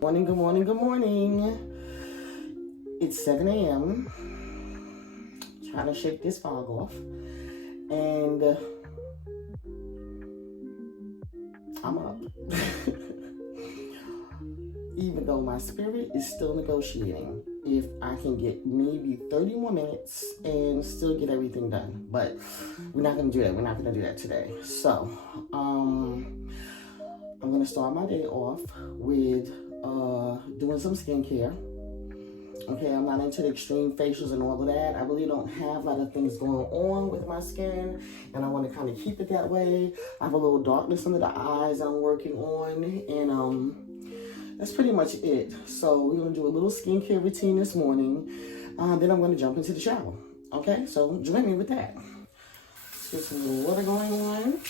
Morning, good morning, good morning. It's 7 a.m. Trying to shake this fog off. And I'm up. Even though my spirit is still negotiating if I can get maybe 30 more minutes and still get everything done. But we're not going to do that. We're not going to do that today. So, I'm going to start my day off with doing some skincare. Okay, I'm not into the extreme facials and all of that. I really don't have a lot of things going on with my skin, and I want to kind of keep it that way. I have a little darkness under the eyes I'm working on, and that's pretty much it. So we're going to do a little skincare routine this morning. Then I'm going to jump into the shower. Okay, so join me with that. Let's get some little water going on.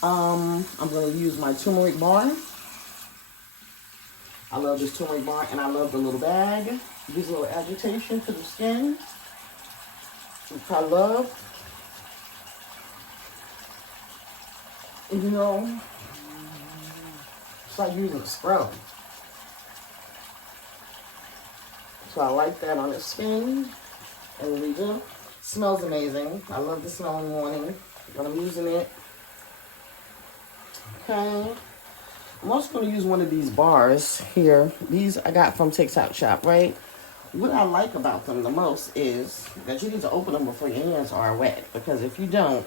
I'm going to use my turmeric bar. I love this turmeric bar, and I love the little bag. Gives a little agitation to the skin, which I love. And you know, it's like using a scrub. So I like that on the skin. And there we go. Smells amazing. I love the smell in the morning when I'm using it. Okay. I'm also going to use one of these bars here. These I got from TikTok Shop, right? What I like about them the most is that you need to open them before your hands are wet. Because if you don't,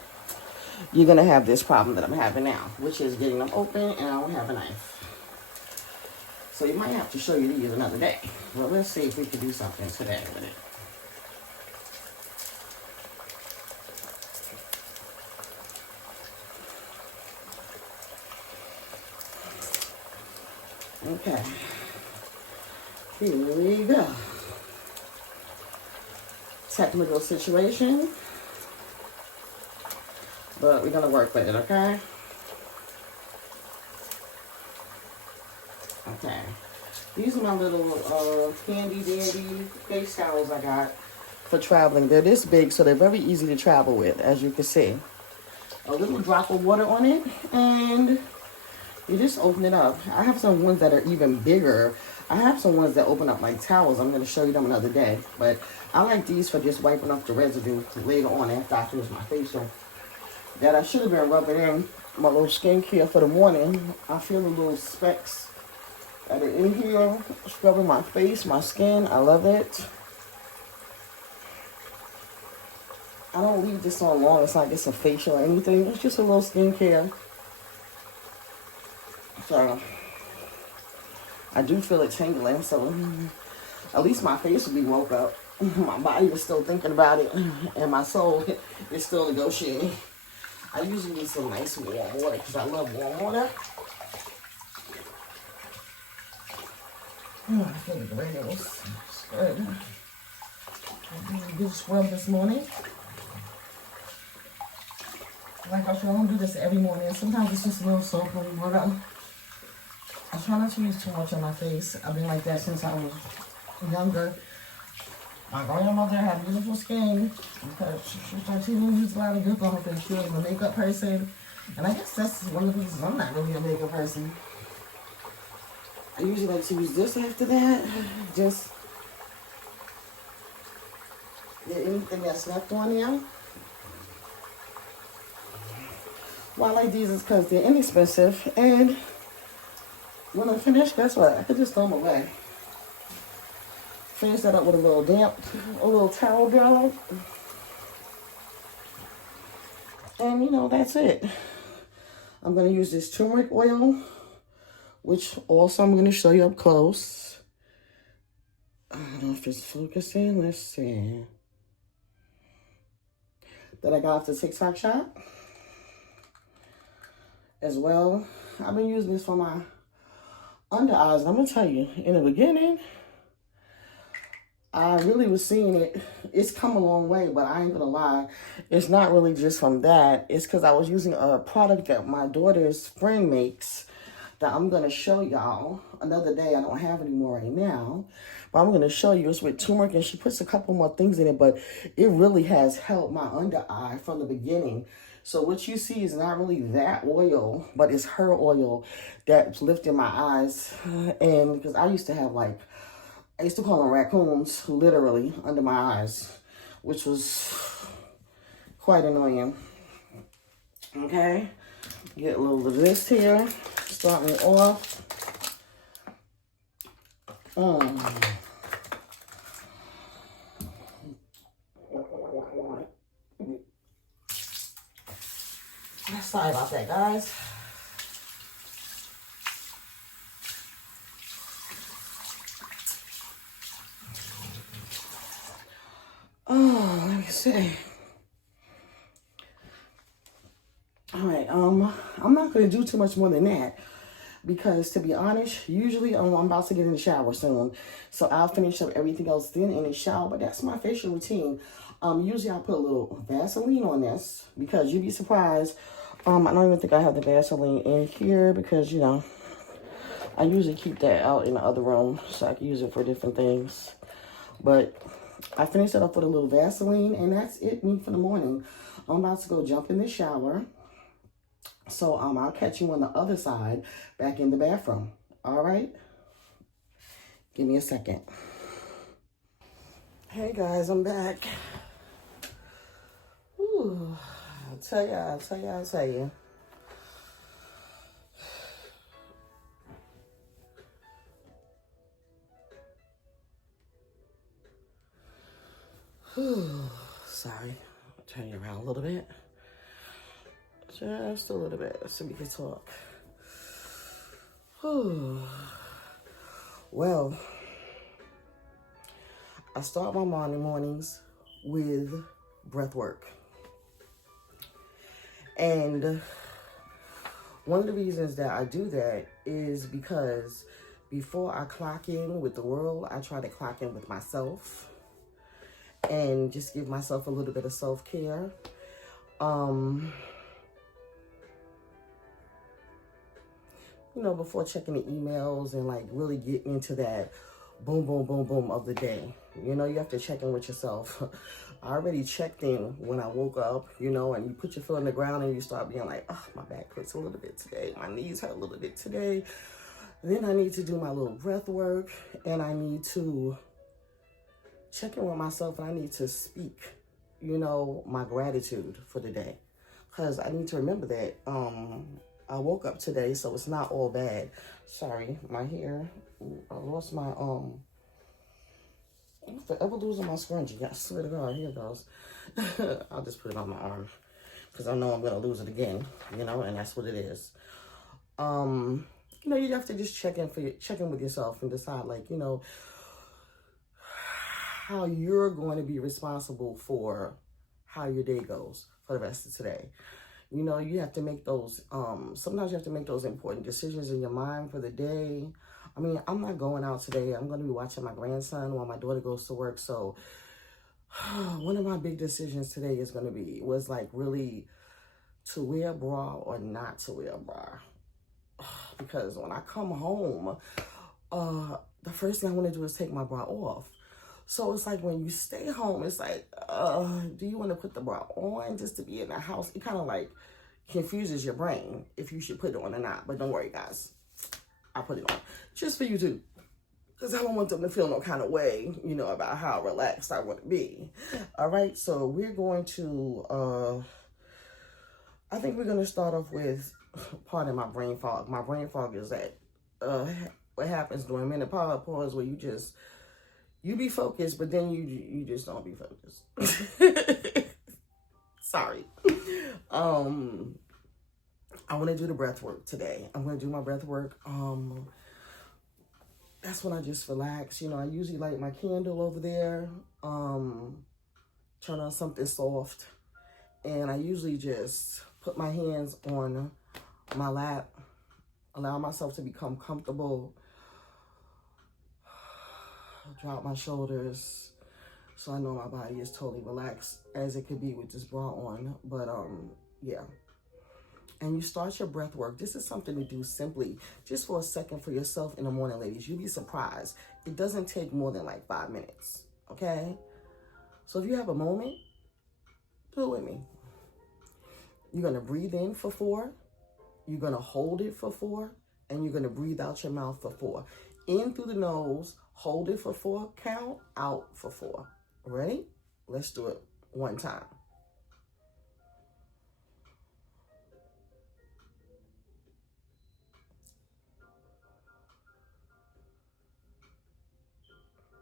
you're going to have this problem that I'm having now, which is getting them open and I don't have a knife. So you might have to show you these another day. Well, let's see if we can do something today with it. Okay, here we go. Technical situation, but we're gonna work with it, okay? Okay, these are my little handy dandy face towels I got for traveling. They're this big, so they're very easy to travel with, as you can see. A little drop of water on it, and you just open it up. I have some ones that are even bigger. I have some ones that open up like towels. I'm going to show you them another day. But I like these for just wiping off the residue later on after I finish my facial. That I should have been rubbing in my little skincare for the morning. I feel the little specks that are in here. Scrubbing my face, my skin. I love it. I don't leave this on long. It's like it's a facial or anything. It's just a little skincare. So I do feel it tingling, so at least my face will be woke up. My body is still thinking about it, and my soul is still negotiating. I usually need some nice warm water because I love warm water. Oh, I feel the granules. It's good. I did a good scrub this morning. Like I said, I don't do this every morning. Sometimes it's just a little soap and water. I try not to use too much on my face. I've been like that since I was younger. My grandmother had beautiful skin because she didn't use a lot of makeup on her face. She was a makeup person. And I guess that's one of the reasons I'm not really a makeup person. I usually like to use this after that. Just get anything that's left on there. Why I like these is because they're inexpensive, and when I'm finished, guess what? I could just throw them away. Finish that up with a little towel gel. And you know, that's it. I'm going to use this turmeric oil, which also I'm going to show you up close. I don't know if it's focusing. Let's see. That I got off the TikTok Shop. As well. I've been using this for my under eyes. And I'm going to tell you, in the beginning, I really was seeing it. It's come a long way, but I ain't going to lie. It's not really just from that. It's because I was using a product that my daughter's friend makes that I'm going to show y'all another day. I don't have any more right now. But I'm going to show you. It's with turmeric, and she puts a couple more things in it. But it really has helped my under eye from the beginning. So what you see is not really that oil, but it's her oil that's lifting my eyes. And because I used to have like, I used to call them raccoons, literally, under my eyes, which was quite annoying. Okay, get a little of this here, start me off. Sorry about that, guys. Oh, let me see. All right, I'm not gonna do too much more than that because, to be honest, usually I'm about to get in the shower soon, so I'll finish up everything else then in the shower. But that's my facial routine. Usually I put a little Vaseline on this because you'd be surprised. I don't even think I have the Vaseline in here because, you know, I usually keep that out in the other room so I can use it for different things. But I finished it up with a little Vaseline, and that's it me for the morning. I'm about to go jump in the shower. So I'll catch you on the other side back in the bathroom. All right? Give me a second. Hey guys, I'm back. Whew. I'll tell you. Whew. Sorry. I'll turn you around a little bit. Just a little bit so we can talk. Whew. Well, I start my mornings with breath work. And one of the reasons that I do that is because before I clock in with the world, I try to clock in with myself and just give myself a little bit of self-care. You know, before checking the emails and like really getting into that boom, boom, boom, boom of the day. You know, you have to check in with yourself. I already checked in when I woke up, you know, and you put your foot on the ground and you start being like, oh, my back hurts a little bit today. My knees hurt a little bit today. Then I need to do my little breath work, and I need to check in with myself, and I need to speak, you know, my gratitude for the day. Because I need to remember that I woke up today, so it's not all bad. Sorry, my hair. I lost my, I'm forever losing my scrunchie. I swear to God, here it goes. I'll just put it on my arm because I know I'm going to lose it again, you know, and that's what it is. You know, you have to just check in with yourself and decide, like, you know, how you're going to be responsible for how your day goes for the rest of today. You know, you have to make those, sometimes you have to make those important decisions in your mind for the day. I mean, I'm not going out today. I'm going to be watching my grandson while my daughter goes to work. So one of my big decisions today was like really to wear a bra or not to wear a bra. Because when I come home, the first thing I want to do is take my bra off. So it's like when you stay home, it's like, do you want to put the bra on just to be in the house? It kind of like confuses your brain if you should put it on or not. But don't worry, guys. I put it on just for you too. Because I don't want them to feel no kind of way, you know, about how relaxed I want to be. All right. So we're going to, I think we're going to start off with, pardon my brain fog. My brain fog is that what happens during menopause where you be focused, but then you just don't be focused. Sorry. I want to do the breath work today. I'm going to do my breath work. That's when I just relax. You know, I usually light my candle over there, turn on something soft, and I usually just put my hands on my lap, allow myself to become comfortable, drop my shoulders, so I know my body is totally relaxed as it could be with this bra on. But yeah. And you start your breath work. This is something to do simply just for a second for yourself in the morning, ladies. You'd be surprised. It doesn't take more than like 5 minutes, okay? So if you have a moment, do it with me. You're going to breathe in for 4. You're going to hold it for 4. And you're going to breathe out your mouth for 4. In through the nose, hold it for 4 count, out for 4. Ready? Let's do it one time.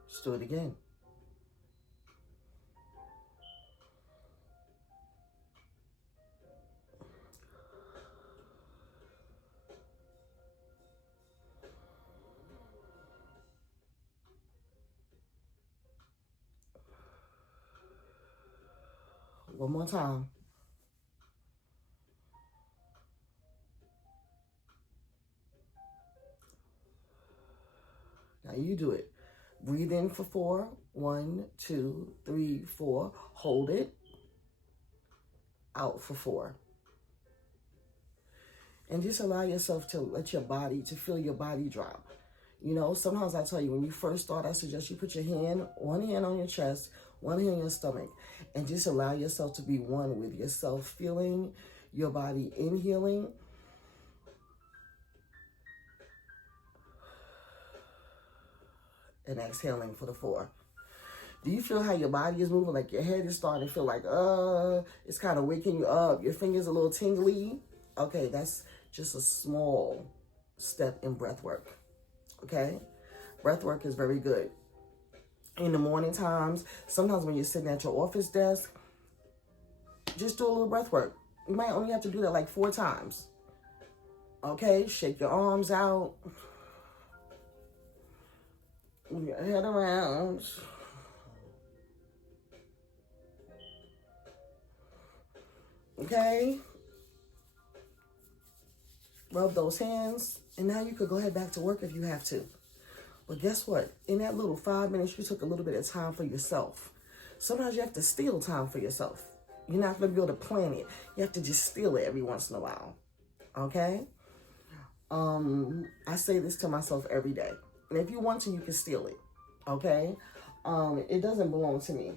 Let's do it again. One more time. Now you do it. Breathe in for 4. 1, 2, 3, 4. Hold it. Out for 4. And just allow yourself to let your body, to feel your body drop. You know, sometimes I tell you, when you first start, I suggest you put your one hand on your chest, one hand on your stomach, and just allow yourself to be one with yourself, feeling your body inhaling and exhaling for the 4. Do you feel how your body is moving? Like your head is starting to feel like, it's kind of waking you up. Your fingers a little tingly. Okay, that's just a small step in breath work. Okay? Breath work is very good. In the morning times, sometimes when you're sitting at your office desk, just do a little breath work. You might only have to do that like 4 times. Okay? Shake your arms out. Move your head around. Okay? Rub those hands. And now you could go ahead back to work if you have to. But guess what? In that little 5 minutes, you took a little bit of time for yourself. Sometimes you have to steal time for yourself. You're not going to be able to plan it. You have to just steal it every once in a while. Okay? I say this to myself every day. And if you want to, you can steal it. Okay? It doesn't belong to me.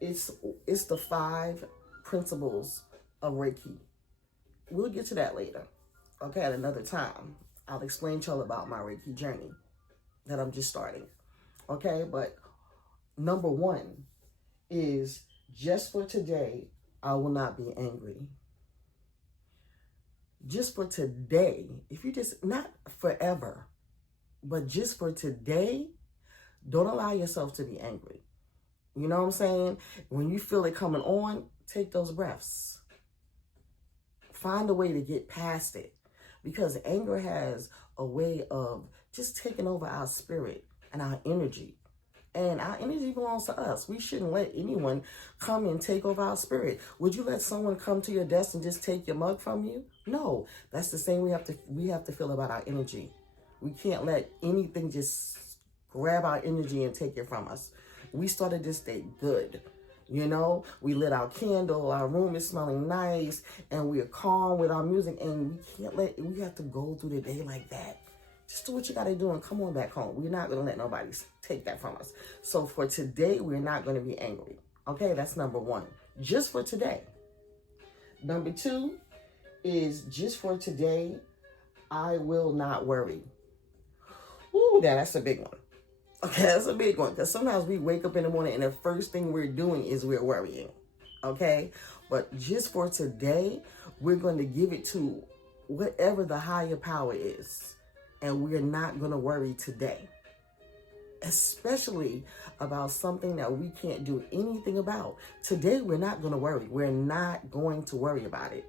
It's the 5 principles of Reiki. We'll get to that later. Okay, at another time. I'll explain to y'all about my Reiki journey that I'm just starting. Okay, but number 1 is just for today, I will not be angry. Just for today, if you just, not forever, but just for today, don't allow yourself to be angry. You know what I'm saying? When you feel it coming on, take those breaths. Find a way to get past it. Because anger has a way of just taking over our spirit and our energy. And our energy belongs to us. We shouldn't let anyone come and take over our spirit. Would you let someone come to your desk and just take your mug from you? No. That's the same we have to feel about our energy. We can't let anything just grab our energy and take it from us. We started this day good. You know, we lit our candle, our room is smelling nice, and we're calm with our music, and we have to go through the day like that. Just do what you got to do and come on back home. We're not going to let nobody take that from us. So for today, we're not going to be angry. Okay, that's number 1. Just for today. Number 2 is just for today, I will not worry. Ooh, that's a big one. Okay, that's a big one, because sometimes we wake up in the morning and the first thing we're doing is we're worrying, okay? But just for today, we're going to give it to whatever the higher power is, and we're not going to worry today, especially about something that we can't do anything about. Today, we're not going to worry. We're not going to worry about it,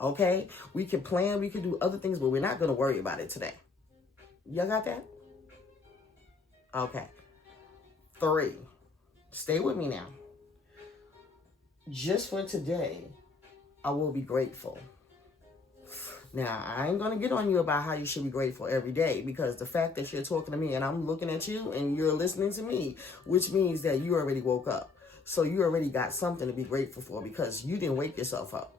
okay? We can plan, we can do other things, but we're not going to worry about it today. Y'all got that? Okay. 3. Stay with me now. Just for today, I will be grateful. Now, I ain't going to get on you about how you should be grateful every day, because the fact that you're talking to me and I'm looking at you and you're listening to me, which means that you already woke up. So you already got something to be grateful for, because you didn't wake yourself up.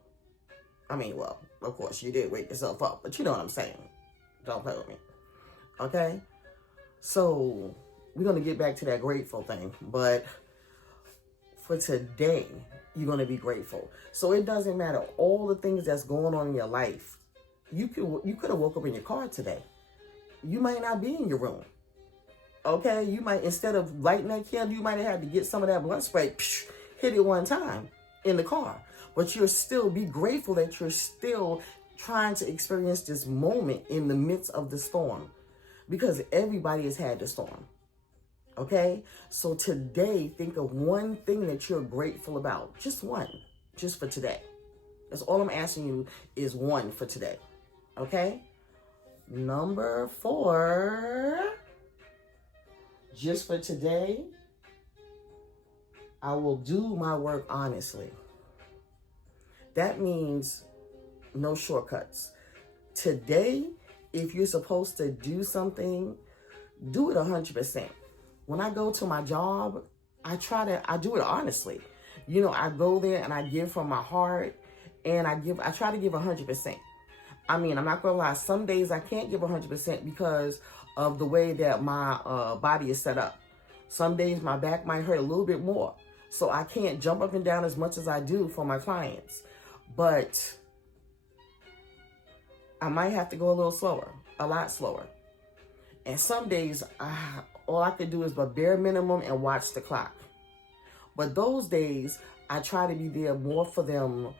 I mean, well, of course you did wake yourself up, but you know what I'm saying. Don't play with me. Okay? So we're going to get back to that grateful thing. But for today, you're going to be grateful. So it doesn't matter all the things that's going on in your life. You could have woke up in your car today. You might not be in your room. Okay, you might, instead of lighting that candle, you might have had to get some of that blunt spray, hit it one time in the car. But you'll still be grateful that you're still trying to experience this moment in the midst of the storm, because everybody has had the storm. Okay, so today, think of one thing that you're grateful about. Just one, just for today. That's all I'm asking you, is one for today. Okay, number 4. Just for today, I will do my work honestly. That means no shortcuts. Today, if you're supposed to do something, do it 100%. When I go to my job, I do it honestly. You know, I go there and I give from my heart, and I try to give 100%. I mean, I'm not gonna lie, some days I can't give 100% because of the way that my body is set up. Some days my back might hurt a little bit more, so I can't jump up and down as much as I do for my clients. But I might have to go a little slower, a lot slower. And some days, all I could do is the bare minimum and watch the clock. But those days, I try to be there more for them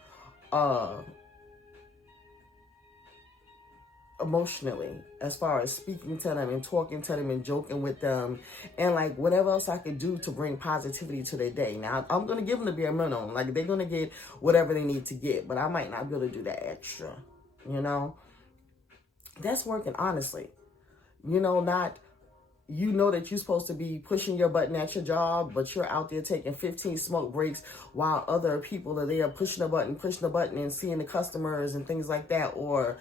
emotionally, as far as speaking to them and talking to them and joking with them, and like whatever else I could do to bring positivity to their day. Now, I'm going to give them the bare minimum. Like, they're going to get whatever they need to get, but I might not be able to do that extra, you know? That's working honestly. You know, not, you know that you're supposed to be pushing your button at your job, but you're out there taking 15 smoke breaks while other people are there pushing the button and seeing the customers and things like that. Or,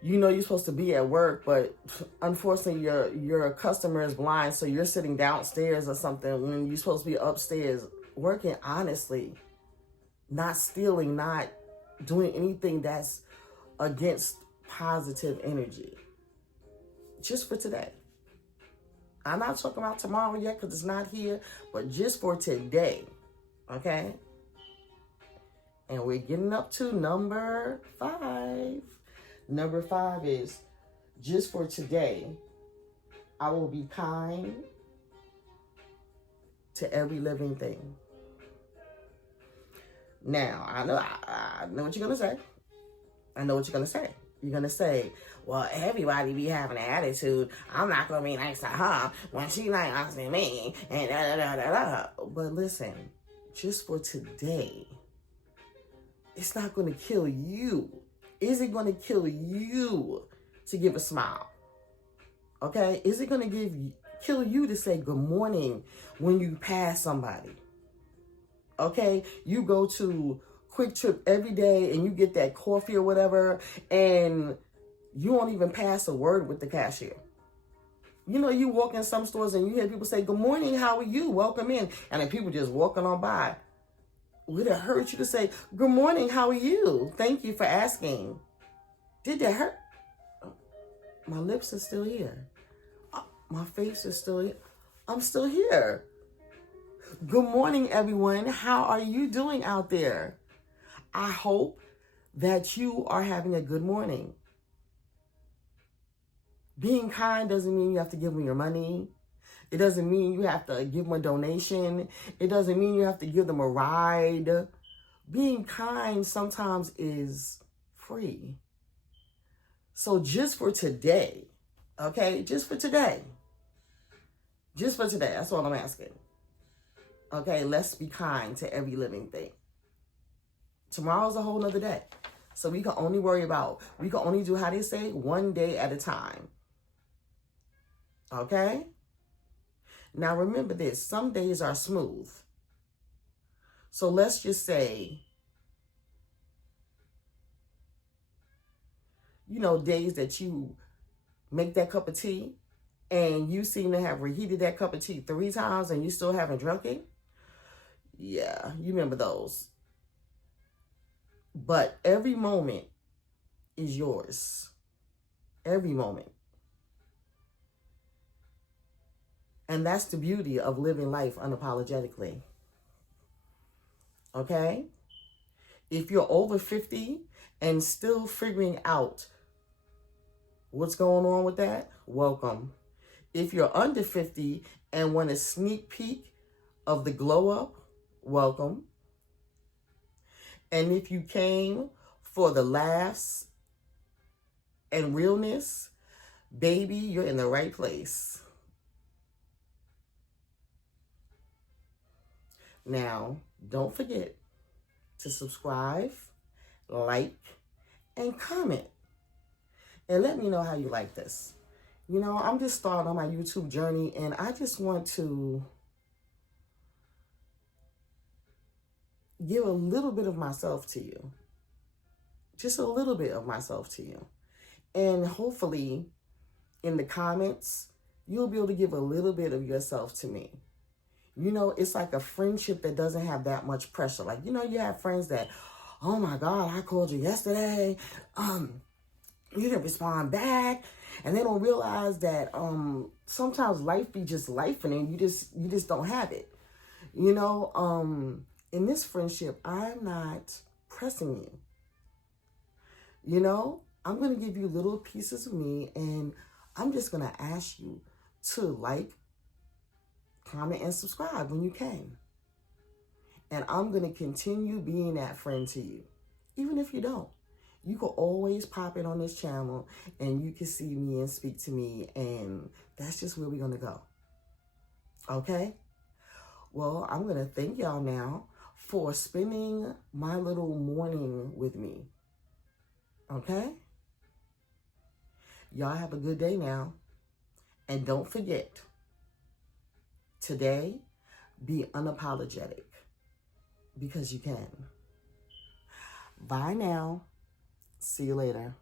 you know, you're supposed to be at work, but unfortunately your customer is blind, so you're sitting downstairs or something when you're supposed to be upstairs. Working honestly, not stealing, not doing anything that's against positive energy. Just for today. I'm not talking about tomorrow yet because it's not here, but just for today, okay? And we're getting up to number 5. Number 5 is, just for today, I will be kind to every living thing. Now, I know what you're going to say. I know what you're going to say. You're going to say, well, everybody be having an attitude. I'm not going to be nice to her when she not nice to me. And da-da-da-da-da. But listen, just for today, it's not going to kill you. Is it going to kill you to give a smile? Okay? Is it going to kill you to say good morning when you pass somebody? Okay? You go to Quick Trip every day and you get that coffee or whatever, and you won't even pass a word with the cashier. You know, you walk in some stores and you hear people say, good morning, how are you? Welcome in. And then people just walking on by. Would it hurt you to say, good morning, how are you? Thank you for asking. Did that hurt? My lips are still here. My face is still here. I'm still here. Good morning, everyone. How are you doing out there? I hope that you are having a good morning. Being kind doesn't mean you have to give them your money. It doesn't mean you have to give them a donation. It doesn't mean you have to give them a ride. Being kind sometimes is free. So just for today, okay? Just for today. Just for today. That's all I'm asking. Okay, let's be kind to every living thing. Tomorrow's a whole nother day. So we can only do, how they say, one day at a time. Okay? Now remember this, some days are smooth. So let's just say, you know, days that you make that cup of tea and you seem to have reheated that cup of tea 3 times and you still haven't drunk it. Yeah, you remember those. But every moment is yours. Every moment. And that's the beauty of living life unapologetically. Okay? If you're over 50 and still figuring out what's going on with that, welcome. If you're under 50 and want a sneak peek of the glow up, welcome. And if you came for the laughs and realness, baby, you're in the right place. Now, don't forget to subscribe, like, and comment. And let me know how you like this. You know, I'm just starting on my YouTube journey, and I just want to give a little bit of myself to you. Just a little bit of myself to you. And hopefully, in the comments, you'll be able to give a little bit of yourself to me. You know, it's like a friendship that doesn't have that much pressure. Like, you know, you have friends that, oh my God, I called you yesterday. You didn't respond back. And they don't realize that sometimes life be just life, and you just don't have it. You know, in this friendship, I'm not pressing you. You know, I'm going to give you little pieces of me, and I'm just going to ask you to like, comment, and subscribe when you can. And I'm going to continue being that friend to you. Even if you don't, you can always pop in on this channel and you can see me and speak to me. And that's just where we're going to go. Okay? Well, I'm going to thank y'all now for spending my little morning with me. Okay? Y'all have a good day now. And don't forget, today, be unapologetic, because you can. Bye now. See you later.